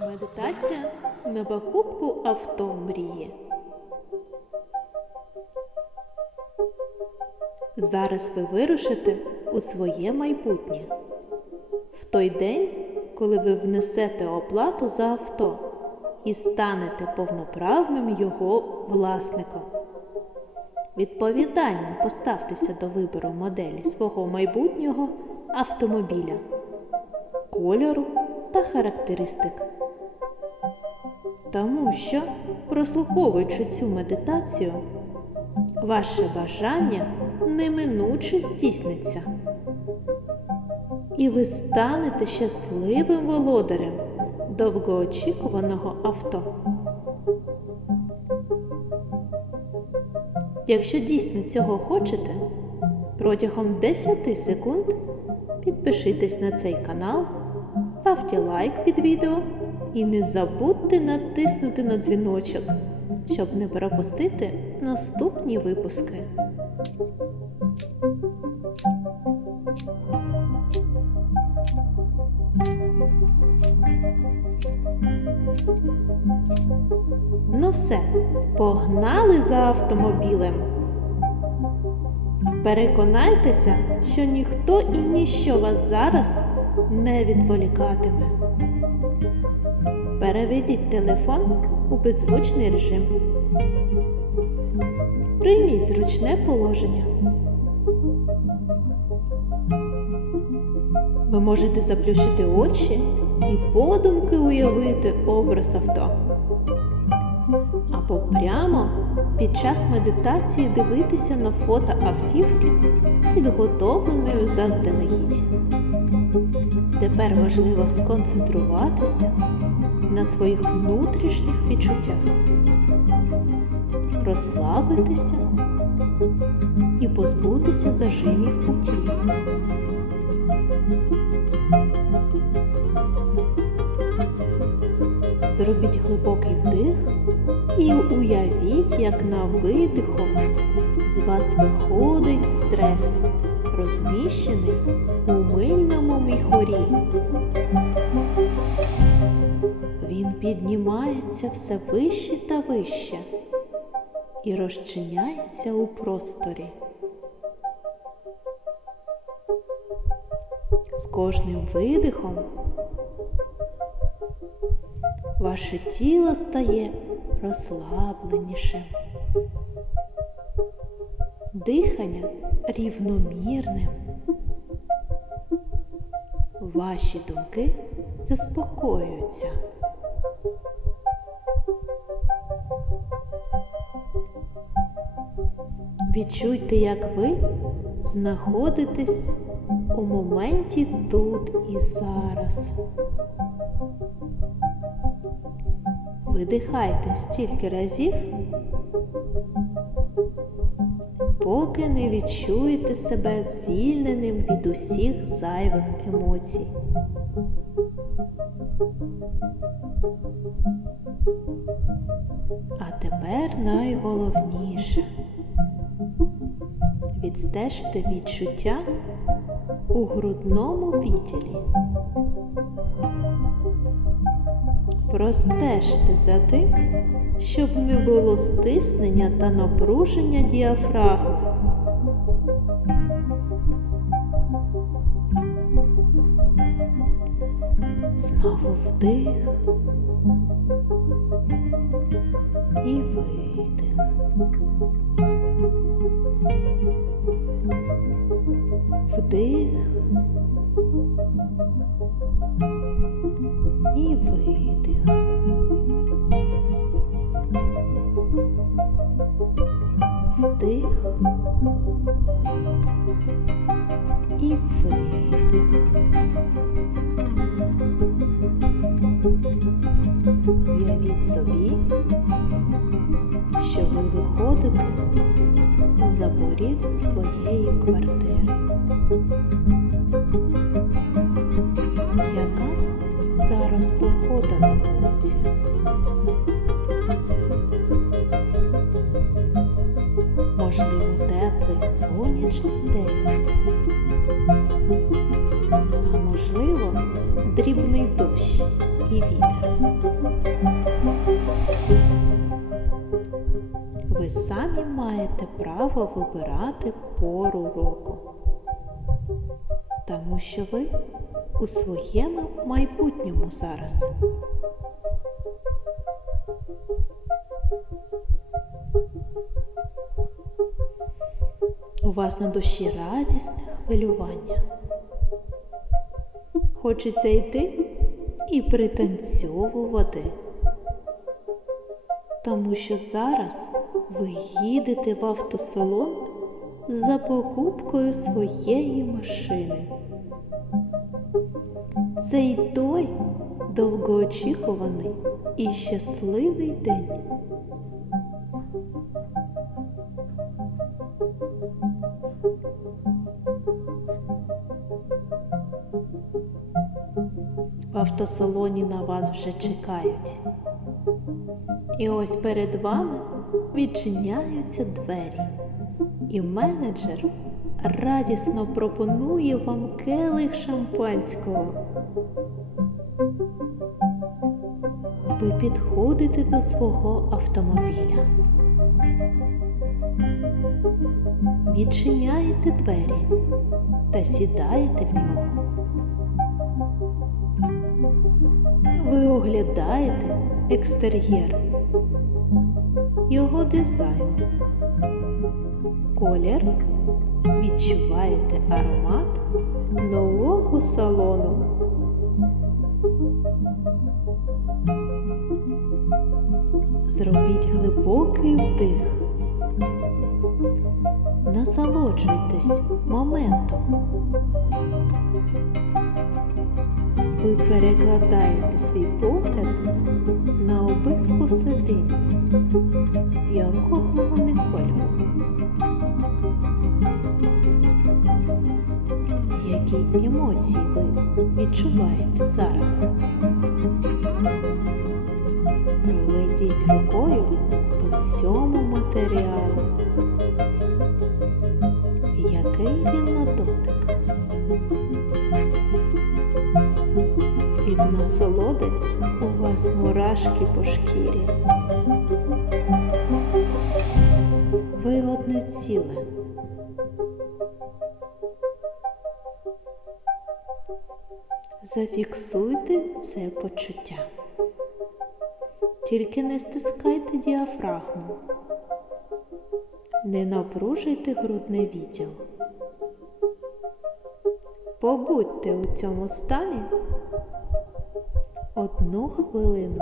Медитація на покупку авто мрії. Зараз ви вирушите у своє майбутнє. В той день, коли ви внесете оплату за авто і станете повноправним його власником. Відповідально поставтеся до вибору моделі свого майбутнього автомобіля, кольору та характеристик. Тому що, прослуховуючи цю медитацію, ваше бажання неминуче здійсниться. І ви станете щасливим володарем довгоочікуваного авто. Якщо дійсно цього хочете, протягом 10 секунд підпишитесь на цей канал, ставте лайк під відео і не забудьте натиснути на дзвіночок, щоб не пропустити наступні випуски. Ну все, погнали за автомобілем. Переконайтеся, що ніхто і ніщо вас зараз не відволікатиме. Переведіть телефон у беззвучний режим. Прийміть зручне положення. Ви можете заплющити очі і подумки уявити образ авто. Або прямо під час медитації дивитися на фото автівки, підготовленою заздалегідь. Тепер важливо сконцентруватися на своїх внутрішніх відчуттях, розслабитися і позбутися зажимів у тілі. Зробіть глибокий вдих і уявіть, як на видиху з вас виходить стрес, розміщений у мильному міхурі. Він піднімається все вище та вище і розчиняється у просторі. З кожним видихом ваше тіло стає розслабленішим, дихання рівномірним. Ваші думки заспокоюються. Відчуйте, як ви знаходитесь у моменті тут і зараз. Видихайте стільки разів, поки не відчуєте себе звільненим від усіх зайвих емоцій. А тепер найголовніше відстежте відчуття у грудному відділі. Простежте за тим, щоб не було стиснення та напруження діафрагми. Знову вдих і видих. Вдих і видих. Вдих і видих. Уявіть собі, що ви виходите за поріг своєї квартири. Погода на вулиці? Можливо, теплий сонячний день. А можливо, дрібний дощ і вітер. Ви самі маєте право вибирати пору року, тому що ви у своєму майбутньому зараз. У вас на душі радісне хвилювання. Хочеться йти і пританцьовувати, тому що зараз ви їдете в автосалон за покупкою своєї машини. Це й той довгоочікуваний і щасливий день. В автосалоні на вас вже чекають. І ось перед вами відчиняються двері, і менеджер радісно пропонує вам келих шампанського. Ви підходите до свого автомобіля. Відчиняєте двері та сідаєте в нього. Ви оглядаєте екстер'єр, його дизайн, колір, відчуваєте аромат нового салону. Зробіть глибокий вдих. Насолоджуйтесь моментом. Ви перекладаєте свій погляд на обивку сидінь, якого вони кольору. Які емоції ви відчуваєте зараз? Проведіть рукою по цьому матеріалу. Який він на дотик? Від насолоди у вас мурашки по шкірі. Ви одне ціле. Зафіксуйте це почуття. Тільки не стискайте діафрагму, не напружуйте грудне відділ. Побудьте у цьому стані одну хвилину.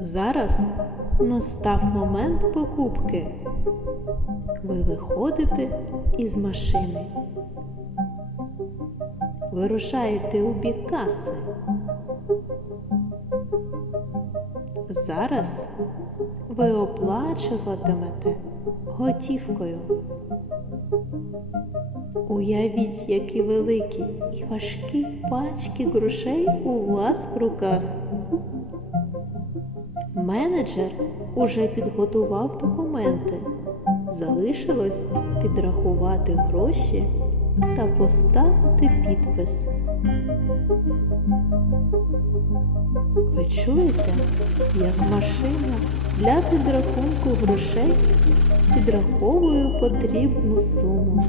Зараз настав момент покупки. Ви виходите із машини. Вирушаєте у бік каси. Зараз ви оплачуватимете готівкою. Уявіть, які великі і важкі пачки грошей у вас в руках. Менеджер уже підготував документи. Залишилось підрахувати гроші та поставити підпис. Ви чуєте, як машина для підрахунку грошей підраховує потрібну суму.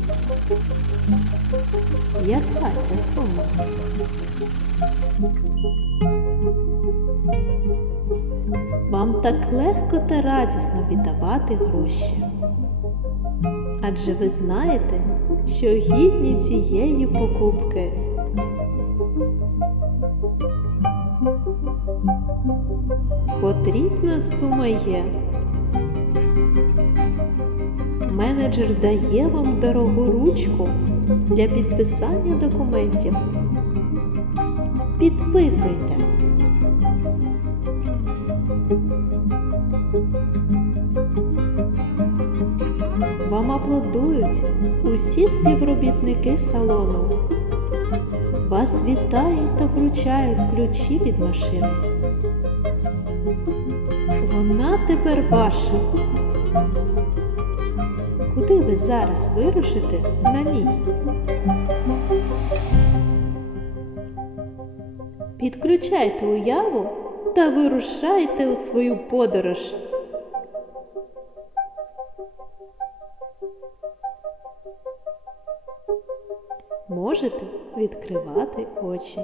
Яка ця сума? Вам так легко та радісно віддавати гроші. Адже ви знаєте, що гідні цієї покупки. Потрібна сума є. Менеджер дає вам дорогу ручку для підписання документів. Підписуйте. Вам аплодують усі співробітники салону. Вас вітають та вручають ключі від машини. Вона тепер ваша. Куди ви зараз вирушите на ній? Підключайте уяву та вирушайте у свою подорож. Можете відкривати очі.